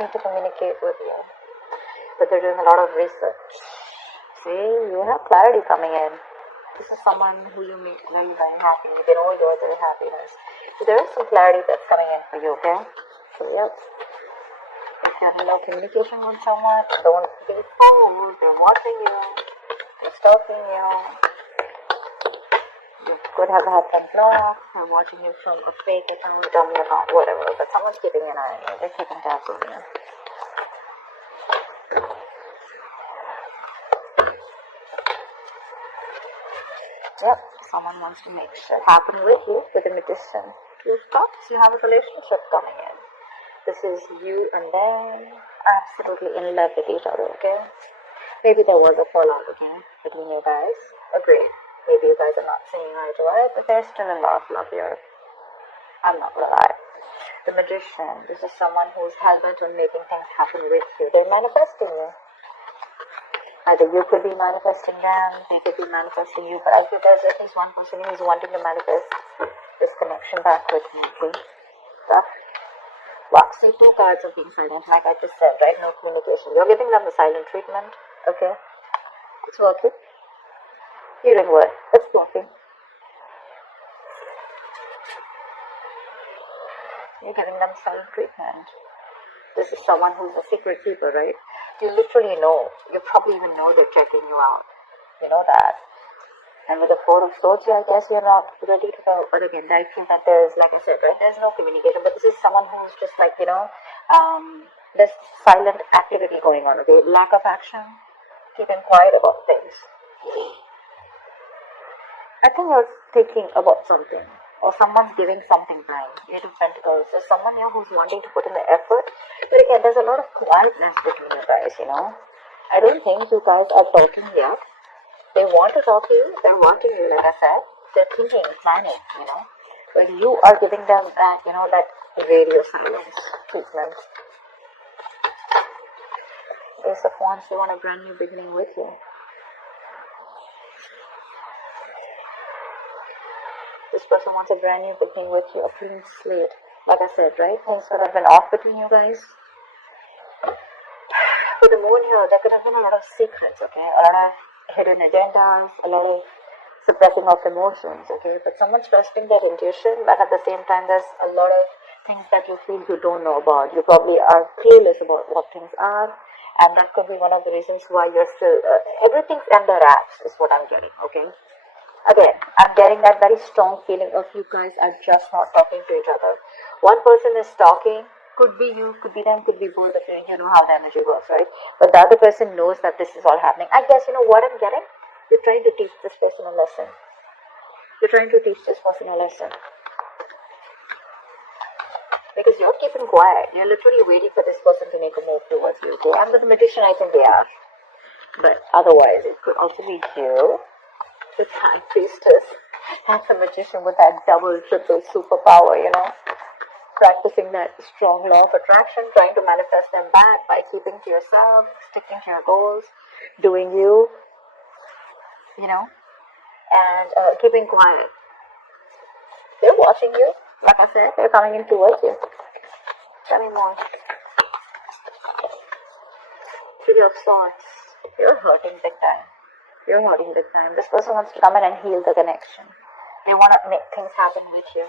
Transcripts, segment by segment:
wanting to communicate with you, but they're doing a lot of research. See, you have clarity coming in. This is someone who you make very, very happy. They know you're their happiness. So there is some clarity that's coming in for you, okay? So, yep. If you're in no communication with someone, don't be fooled. They're watching you. They're stalking you. You could have had them blocked. They're watching you from a fake account, dummy account, whatever. But someone's keeping an eye on you. They're keeping tabs on you. Yep, someone wants to make shit happen with you, with a magician. Two of Cups, you have a relationship coming in. This is you and them absolutely in love with each other, okay? Maybe there was a fallout, okay, between you guys. Agreed. Maybe you guys are not seeing eye to eye, but there's still a lot of love here. I'm not gonna lie. The Magician, this is someone who's hell-bent on making things happen with you. They're manifesting you. Either you could be manifesting them, they could be manifesting you, but I feel there's at least one person who's wanting to manifest this connection back with me, see? Stuff. Wow, see, 2 cards of being silent, like I just said, right? No communication. You're giving them the silent treatment, okay? It's working. You're doing what? It's working. You're giving them silent treatment. This is someone who's a secret keeper, right? You literally know. You probably even know they're checking you out. You know that. And with the 4 of Swords, I guess you're not ready to go. But again, I feel that there's, like I said, right, there's no communication. But this is someone who's just like, there's silent activity going on, okay? Lack of action, keeping quiet about things. I think you're thinking about something. Or someone's giving something blind. 8 of Pentacles. There's someone here who's wanting to put in the effort. But again, there's a lot of quietness between you guys, you know. I don't think you guys are talking yet. They want to talk to you. They're wanting you, like I said. They're thinking, planning, you know. But you are giving them that, that radio silence treatment. Ace of Wands, they want a brand new beginning with you. This person wants a brand new beginning with you, a clean slate. Like I said, right? Things would have been off between you guys. With the moon here, there could have been a lot of secrets, okay? A lot of hidden agendas, a lot of suppressing of emotions, okay? But someone's trusting their intuition, but at the same time, there's a lot of things that you feel you don't know about. You probably are clueless about what things are, and that could be one of the reasons why you're still, everything's under wraps, is what I'm getting, okay? Again, I'm getting that very strong feeling of you guys are just not talking to each other. One person is talking, could be you, could be them, could be both of you. You know how the energy works, right? But the other person knows that this is all happening. I guess you know what I'm getting? You're trying to teach this person a lesson. You're trying to teach this person a lesson. Because you're keeping quiet. You're literally waiting for this person to make a move towards you. Okay? And with the Magician, I think they are. But otherwise, it could also be you. The High Priestess and the Magician with that double, triple superpower, you know. Practicing that strong law of attraction, trying to manifest them back by keeping to yourself, sticking to your goals, doing you, and keeping quiet. They're watching you. Like I said, they're coming in towards you. Tell me more. 3 of Swords. You're hurting big time. You're hurting big time. This person wants to come in and heal the connection. They want to make things happen with you.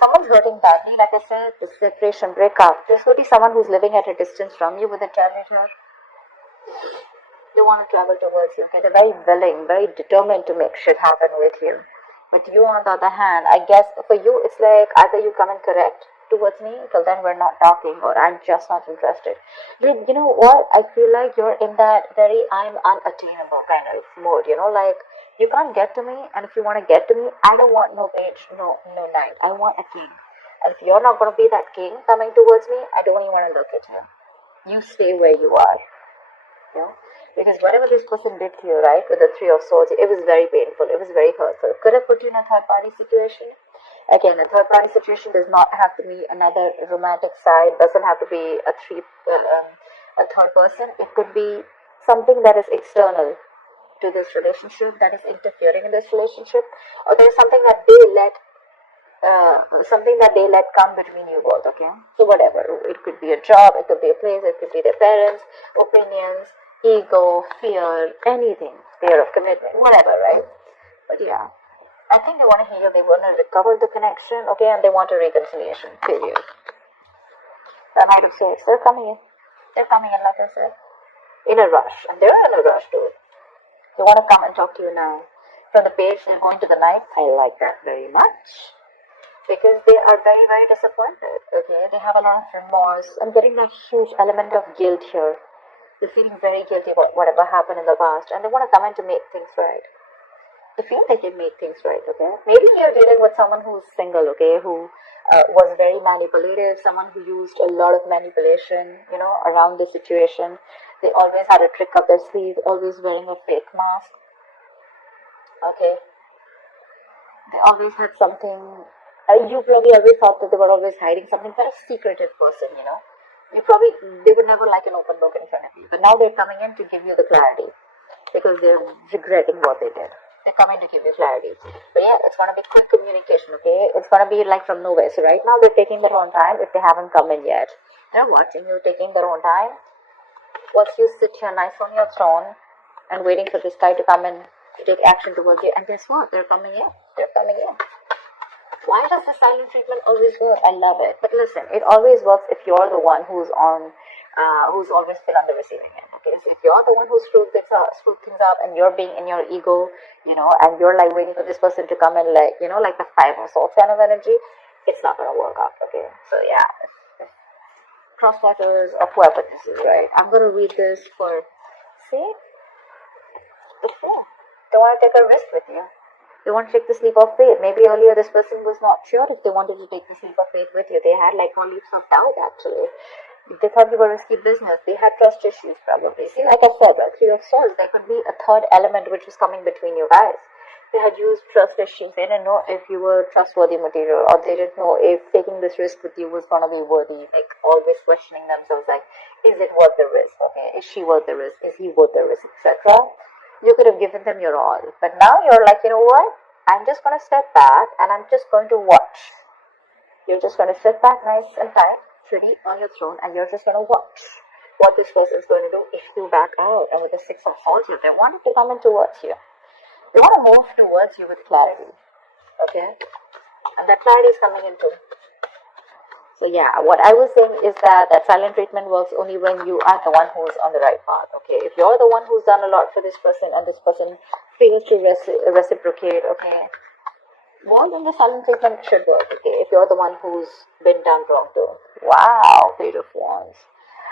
Someone's hurting badly, like I said, the separation, breakup. This would be someone who's living at a distance from you with a Terminator. They want to travel towards you. Okay? They're very willing, very determined to make shit happen with you. But you, on the other hand, I guess for you, it's like either you come and correct towards me, till then we're not talking, or I'm just not interested. You know what? I feel like you're in that very I'm unattainable kind of mode, like you can't get to me, and if you want to get to me, I don't want no page, no knight. I want a king. And if you're not going to be that king coming towards me, I don't even want to look at you. You stay where you are. Because whatever this person did to you, right, with the 3 of Swords, it was very painful, it was very hurtful. Could have put you in a third party situation. Again, a third party situation does not have to be another romantic side, doesn't have to be a third person. It could be something that is external to this relationship, that is interfering in this relationship, or there's something that they let something that they let come between you both, okay? So whatever, it could be a job, it could be a place, it could be their parents, opinions, ego, fear, anything, fear of commitment, whatever, right? But yeah, I think they want to heal, they want to recover the connection, okay, and they want a reconciliation, period. The Knight of Swords, they're coming in. They're coming in, like I said, in a rush, and they're in a rush too. They want to come and talk to you now. From the page, they're going to the Knight. I like that very much. Because they are very, very disappointed, okay? They have a lot of remorse. I'm getting that huge element of guilt here. They're feeling very guilty about whatever happened in the past, and they want to come in to make things right. They feel they can make things right, okay? Maybe you're dealing with someone who's single, okay? Who was very manipulative, someone who used a lot of manipulation, around the situation. They always had a trick up their sleeve, always wearing a fake mask, okay? They always had something. You probably always thought that they were always hiding something. They're a secretive person, they would never like an open book in front of you. But now they're coming in to give you the clarity because they're regretting what they did. They're coming to give you clarity. But yeah, it's going to be quick communication, okay? It's going to be like from nowhere. So right now they're taking their own time if they haven't come in yet. They're watching you, taking their own time. Once you sit here nice on your throne and waiting for this guy to come in to take action towards you. And guess what? They're coming in. They're coming in. Why does the silent treatment always work? I love it. But listen, it always works if you're the one who's always been on the receiving end. Okay, so if you're the one who screwed things up, and you're being in your ego, and you're like waiting for this person to come in, like like the Five of Swords kind of energy, it's not gonna work out. Okay, so yeah, cross watchers of whoever this is, right? I'm gonna read this for the Fool. They want to take a risk with you. They want to take the leap of faith. Maybe earlier this person was not sure if they wanted to take the leap of faith with you. They had like more leaps of doubt actually. They thought you were risky business. They had trust issues probably. See, like I said, like Three of Swords, there could be a third element which was coming between you guys. They had used trust issues. They didn't know if you were trustworthy material, or they didn't know if taking this risk with you was going to be worthy. Like always questioning themselves, like, is it worth the risk? Okay, is she worth the risk? Is he worth the risk, etc. You could have given them your all. But now you're like, you know what? I'm just going to step back and I'm just going to watch. You're just going to sit back nice and tight, pretty on your throne, and you're just going to watch what this person's going to do if you back out. And with the Six of Swords here, they wanted to come in towards you. They want to move towards you with clarity. Okay? And that clarity is coming in too. So yeah, what I was saying is that silent treatment works only when you are the one who's on the right path, okay? If you're the one who's done a lot for this person and this person fails to reciprocate, okay, well, then the silent treatment should work, okay? If you're the one who's been done wrong too. Wow, Page of Wands.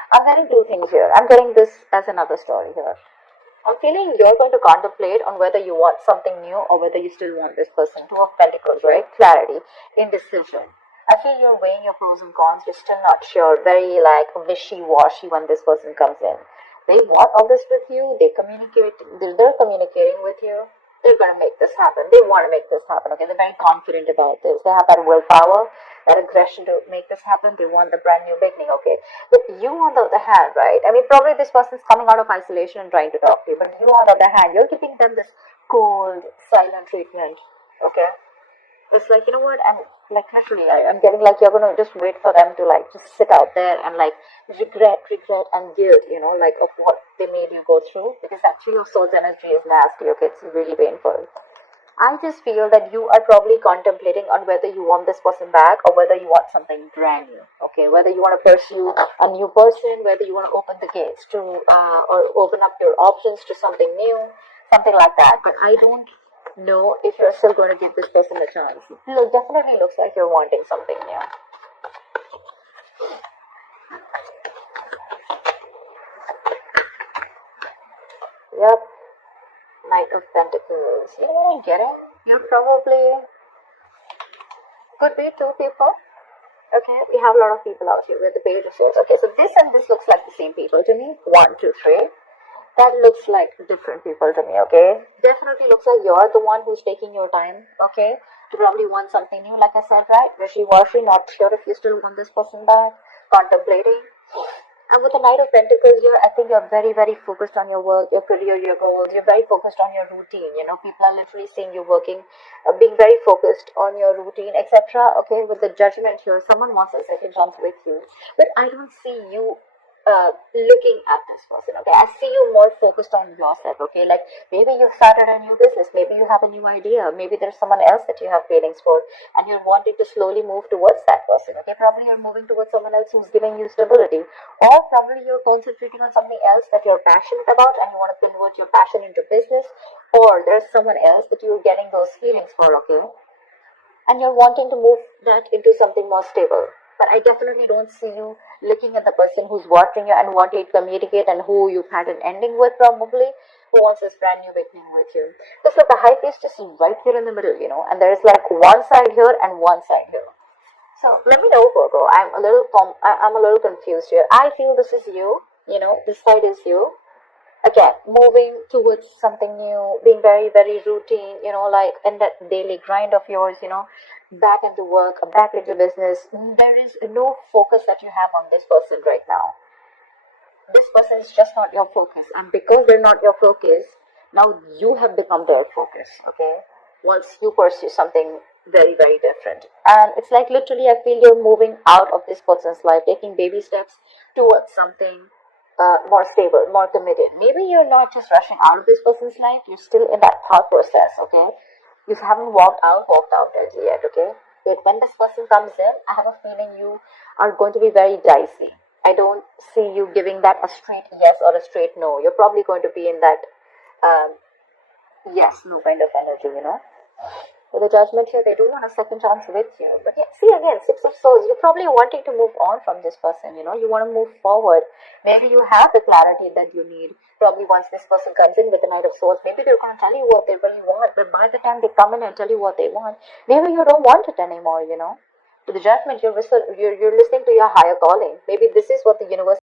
I'm getting two things here. I'm getting this as another story here. I'm feeling you're going to contemplate on whether you want something new or whether you still want this person. Two of Pentacles, right? Clarity, indecision. I feel you're weighing your pros and cons. You're still not sure. Very like wishy-washy when this person comes in. They want all this with you. They're communicating with you. They're going to make this happen. They want to make this happen. Okay, they're very confident about this. They have that willpower, that aggression to make this happen. They want the brand new beginning. Okay, but you on the other hand, right? I mean, probably this person's coming out of isolation and trying to talk to you. But you on the other hand, you're giving them this cold, silent treatment. Okay. It's like, you know what, I'm like literally, I'm getting like you're going to just wait for them to like just sit out there and like regret and guilt, like of what they made you go through, because that Three of Swords energy is nasty, okay, it's really painful. I just feel that you are probably contemplating on whether you want this person back or whether you want something brand new, okay, whether you want to pursue a new person, whether you want to open the gates to, or open up your options to something new, something like that, but I don't know if you're still going to give this person a chance. It definitely looks like you're wanting something new. Yep. Knight of Pentacles. You know what I get it? You're probably could be two people. Okay, we have a lot of people out here with the Page of Swords. Okay, so this and this looks like the same people to me. 1, 2, 3. That looks like different people to me, okay? Definitely looks like you're the one who's taking your time, okay? To probably want something new, like I said, right? Wishy-washy, not sure if you still want this person back, contemplating. And with the Knight of Pentacles here, I think you're very, very focused on your work, your career, your goals. You're very focused on your routine. You know, people are literally seeing you working, being very focused on your routine, etc. Okay, with the Judgment here, someone wants a second chance with you, but I don't see you looking at this person. Okay, I see you more focused on yourself. Okay, like maybe you've started a new business, maybe you have a new idea, maybe there's someone else that you have feelings for, and you're wanting to slowly move towards that person. Okay, probably you're moving towards someone else who's giving you stability, or probably you're concentrating on something else that you're passionate about and you want to convert your passion into business, or there's someone else that you're getting those feelings for. Okay, and you're wanting to move that into something more stable. But I definitely don't see you looking at the person who's watching you and wanting to communicate, and who you've had an ending with, probably, who wants this brand new beginning with you. Just like the High Priestess is right here in the middle, you know, and there's like one side here and one side here. So let me know, Virgo. I'm a little confused here. I feel this is you. You know, this side is you. Again, moving towards something new, being very, very routine, you know, like in that daily grind of yours, you know, back into work, back into business. There is no focus that you have on this person right now. This person is just not your focus, and because they're not your focus, now you have become their focus. Okay, once you pursue something very, very different, and it's like literally I feel you're moving out of this person's life, taking baby steps towards something more stable, more committed. Maybe you're not just rushing out of this person's life, you're still in that thought process. Okay, you haven't walked out yet. Okay, but when this person comes in, I have a feeling you are going to be very dicey. I don't see you giving that a straight yes or a straight no. You're probably going to be in that um, yes, no kind of energy, you know. With the Judgment here, they do want a second chance with you. But yeah, see again, Six of Swords, you're probably wanting to move on from this person, you know. You want to move forward. Maybe you have the clarity that you need. Probably once this person comes in with the Knight of Swords, maybe they're going to tell you what they really want. But by the time they come in and tell you what they want, maybe you don't want it anymore, you know. With the Judgment, you're listening to your higher calling. Maybe this is what the universe